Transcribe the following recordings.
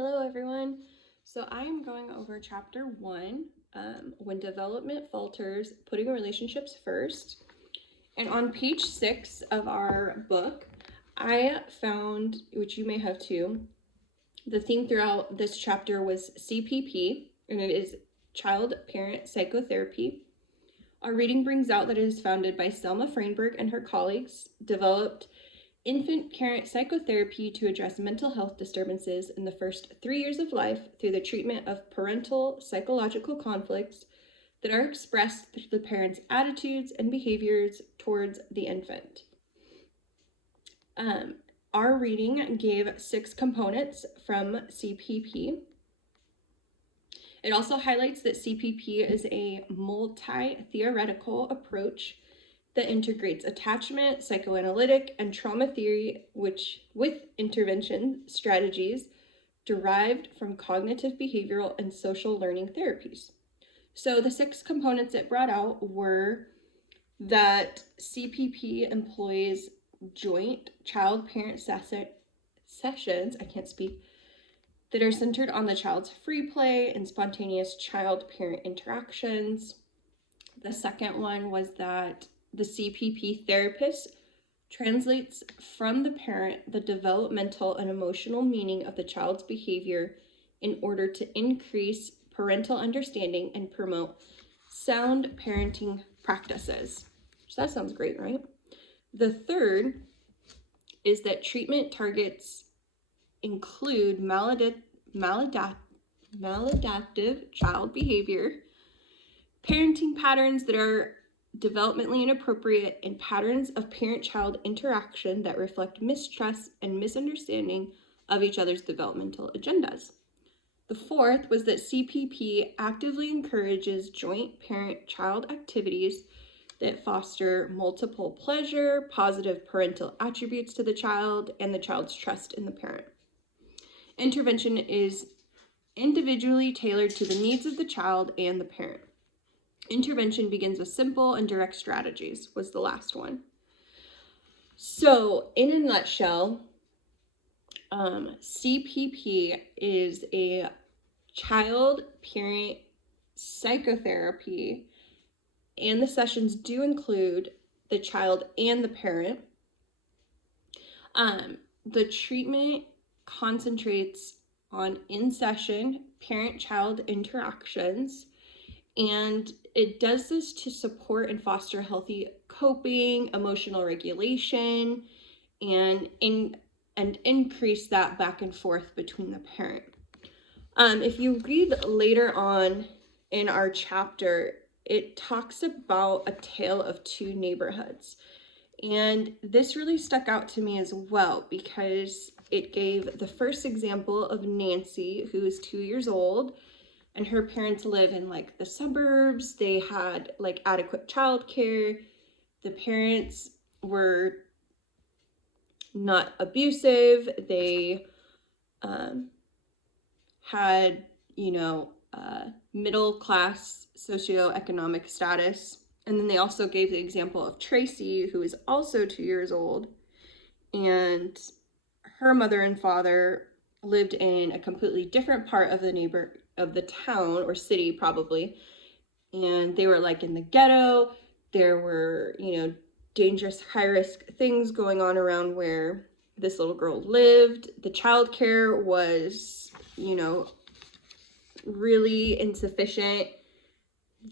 Hello everyone. So I'm going over chapter 1, when development falters, putting relationships first. And on page 6 of our book, I found, which you may have too, the theme throughout this chapter was CPP, and it is Child Parent Psychotherapy. Our reading brings out that it is founded by Selma Freinberg and her colleagues, developed infant parent psychotherapy to address mental health disturbances in the first 3 years of life through the treatment of parental psychological conflicts that are expressed through the parent's attitudes and behaviors towards the infant. Our reading gave 6 components from CPP. It also highlights that CPP is a multi-theoretical approach that integrates attachment, psychoanalytic, and trauma theory, which with intervention strategies derived from cognitive behavioral and social learning therapies. So the 6 components it brought out were that CPP employs joint child-parent sessions, that are centered on the child's free play and spontaneous child-parent interactions. The second one was that the CPP therapist translates from the parent the developmental and emotional meaning of the child's behavior in order to increase parental understanding and promote sound parenting practices. So that sounds great, right? The third is that treatment targets include maladaptive child behavior, parenting patterns that are developmentally inappropriate, and patterns of parent-child interaction that reflect mistrust and misunderstanding of each other's developmental agendas. The fourth was that CPP actively encourages joint parent-child activities that foster multiple pleasure, positive parental attributes to the child, and the child's trust in the parent. Intervention is individually tailored to the needs of the child and the parent. Intervention begins with simple and direct strategies, was the last one. So, in a nutshell, CPP is a child-parent psychotherapy, and the sessions do include the child and the parent. The treatment concentrates on in-session parent-child interactions, and it does this to support and foster healthy coping, emotional regulation, and increase that back and forth between the parent. If you read later on in our chapter, it talks about a tale of 2 neighborhoods. And this really stuck out to me as well because it gave the first example of Nancy, who is 2 years old, and her parents live in like the suburbs. They had like adequate childcare. The parents were not abusive. They had, middle class socioeconomic status. And then they also gave the example of Tracy, who is also 2 years old, and her mother and father lived in a completely different part of the town or city probably, and they were like in the ghetto. There were, dangerous, high-risk things going on around where this little girl lived. The childcare was, really insufficient.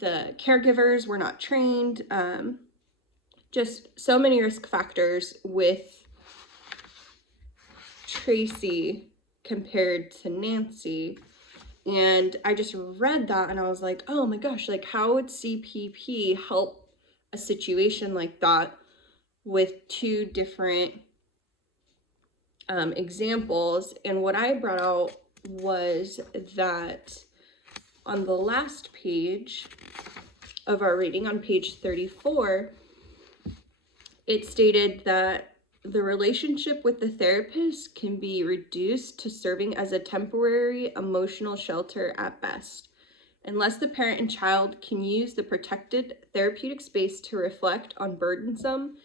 The caregivers were not trained. Just so many risk factors with Tracy compared to Nancy. And I just read that and I was like, oh my gosh, like how would CPP help a situation like that with 2 different examples? And what I brought out was that on the last page of our reading, on page 34, it stated that the relationship with the therapist can be reduced to serving as a temporary emotional shelter at best, unless the parent and child can use the protected therapeutic space to reflect on burdensome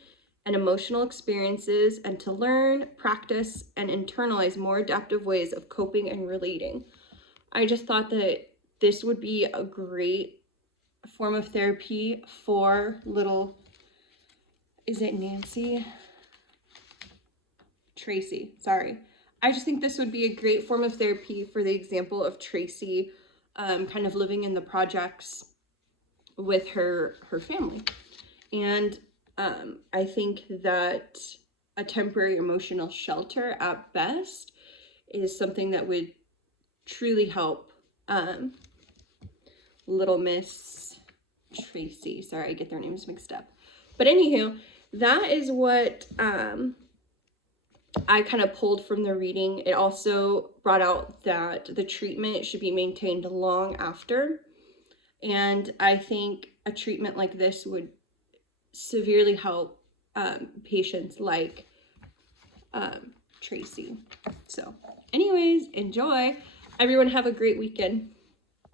and emotional experiences, and to learn, practice, and internalize more adaptive ways of coping and relating. I just thought that this would be a great form of therapy for little, is it Nancy? Tracy, sorry. I just think this would be a great form of therapy for the example of Tracy kind of living in the projects with her family. And I think that a temporary emotional shelter at best is something that would truly help little Miss Tracy. Sorry, I get their names mixed up. But anywho, that is what I kind of pulled from the reading. It also brought out that the treatment should be maintained long after. And I think a treatment like this would severely help patients like Tracy. So anyways, enjoy. Everyone have a great weekend.